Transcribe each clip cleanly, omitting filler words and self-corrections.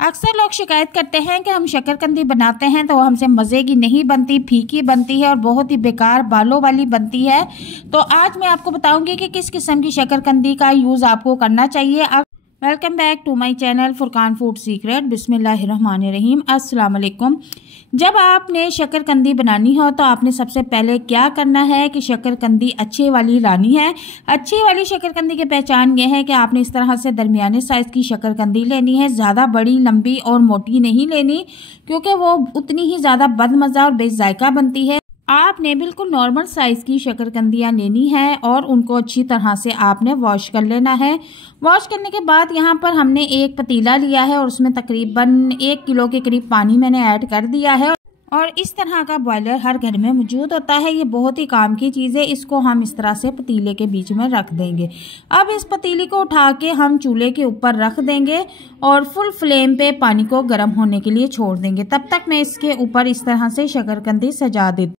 अक्सर लोग शिकायत करते हैं कि हम शक्करकंदी बनाते हैं तो हमसे मज़े की नहीं बनती, फीकी बनती है और बहुत ही बेकार बालों वाली बनती है। तो आज मैं आपको बताऊंगी कि किस किस्म की शक्करकंदी का यूज़ आपको करना चाहिए। Welcome back to my channel Furqan food secret. बिस्मिल्लाहिर्रहमानिर्रहीम। अस्सलाम वालेकुम। जब आपने शक्करकंदी बनानी हो तो आपने सबसे पहले क्या करना है कि शक्करकंदी अच्छे वाली लानी है। अच्छी वाली शक्करकंदी की पहचान ये है कि आपने इस तरह से दरमियाने साइज़ की शक्करकंदी लेनी है। ज़्यादा बड़ी, लंबी और मोटी नहीं लेनी, क्योंकि वो उतनी ही ज़्यादा बदमज़ा और बेजायका बनती है। आपने बिल्कुल नॉर्मल साइज़ की शक्करकंदियाँ लेनी है और उनको अच्छी तरह से आपने वॉश कर लेना है। वॉश करने के बाद यहाँ पर हमने एक पतीला लिया है और उसमें तकरीबन 1 किलो के करीब पानी मैंने ऐड कर दिया है। और इस तरह का बॉयलर हर घर में मौजूद होता है। ये बहुत ही काम की चीज़ है। इसको हम इस तरह से पतीले के बीच में रख देंगे। अब इस पतीले को उठा के हम चूल्हे के ऊपर रख देंगे और फुल फ्लेम पे पानी को गर्म होने के लिए छोड़ देंगे। तब तक मैं इसके ऊपर इस तरह से शक्करकंदी सजा देती।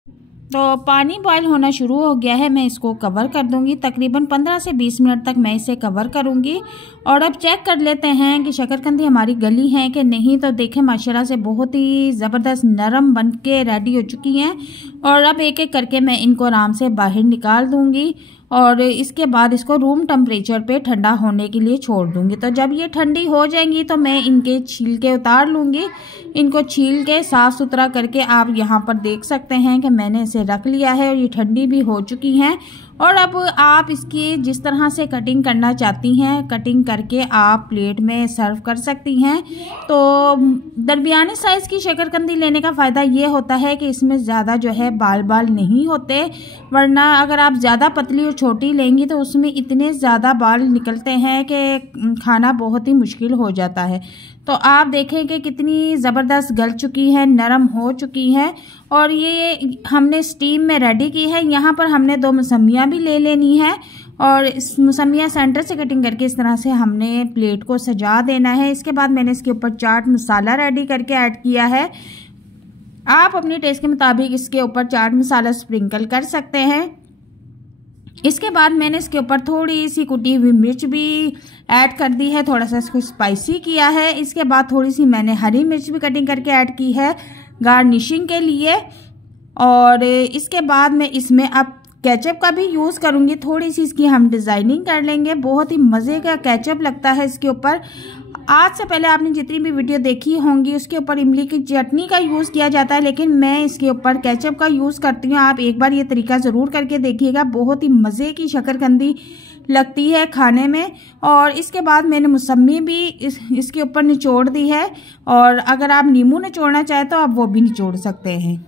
तो पानी बॉयल होना शुरू हो गया है। मैं इसको कवर कर दूंगी। तकरीबन 15 से 20 मिनट तक मैं इसे कवर करूंगी। और अब चेक कर लेते हैं कि शक्करकंदी हमारी गली है कि नहीं। तो देखें, माशाल्लाह से बहुत ही ज़बरदस्त नरम बन के रेडी हो चुकी हैं। और अब एक एक करके मैं इनको आराम से बाहर निकाल दूंगी और इसके बाद इसको रूम टेम्परेचर पे ठंडा होने के लिए छोड़ दूंगी। तो जब ये ठंडी हो जाएंगी तो मैं इनके छिलके उतार लूँगी। इनको छील के साफ़ सुथरा करके आप यहाँ पर देख सकते हैं कि मैंने इसे रख लिया है और ये ठंडी भी हो चुकी हैं। और अब आप इसकी जिस तरह से कटिंग करना चाहती हैं, कटिंग करके आप प्लेट में सर्व कर सकती हैं। तो दरमियाने साइज़ की शक्करकंदी लेने का फ़ायदा ये होता है कि इसमें ज़्यादा जो है बाल नहीं होते। वरना अगर आप ज़्यादा पतली और छोटी लेंगी तो उसमें इतने ज़्यादा बाल निकलते हैं कि खाना बहुत ही मुश्किल हो जाता है। तो आप देखें कि कितनी ज़बरदस्त गल चुकी है, नरम हो चुकी है और ये हमने स्टीम में रेडी की है। यहाँ पर हमने 2 मौसमियाँ भी ले लेनी है और इस मौसमियाँ सेंटर से कटिंग करके इस तरह से हमने प्लेट को सजा देना है। इसके बाद मैंने इसके ऊपर चाट मसाला रेडी करके ऐड किया है। आप अपने टेस्ट के मुताबिक इसके ऊपर चाट मसाला स्प्रिंकल कर सकते हैं। इसके बाद मैंने इसके ऊपर थोड़ी सी कुटी हुई मिर्च भी ऐड कर दी है, थोड़ा सा इसको स्पाइसी किया है। इसके बाद थोड़ी सी मैंने हरी मिर्च भी कटिंग करके ऐड की है गार्निशिंग के लिए। और इसके बाद मैं इसमें अब केचप का भी यूज़ करूँगी। थोड़ी सी इसकी हम डिज़ाइनिंग कर लेंगे। बहुत ही मज़े का केचप लगता है इसके ऊपर। आज से पहले आपने जितनी भी वीडियो देखी होंगी उसके ऊपर इमली की चटनी का यूज़ किया जाता है, लेकिन मैं इसके ऊपर केचप का यूज़ करती हूँ। आप एक बार ये तरीका ज़रूर करके देखिएगा। बहुत ही मज़े की शक्करकंदी लगती है खाने में। और इसके बाद मैंने मौसमी भी इसके ऊपर निचोड़ दी है और अगर आप नींबू निचोड़ना चाहें तो आप वो भी निचोड़ सकते हैं।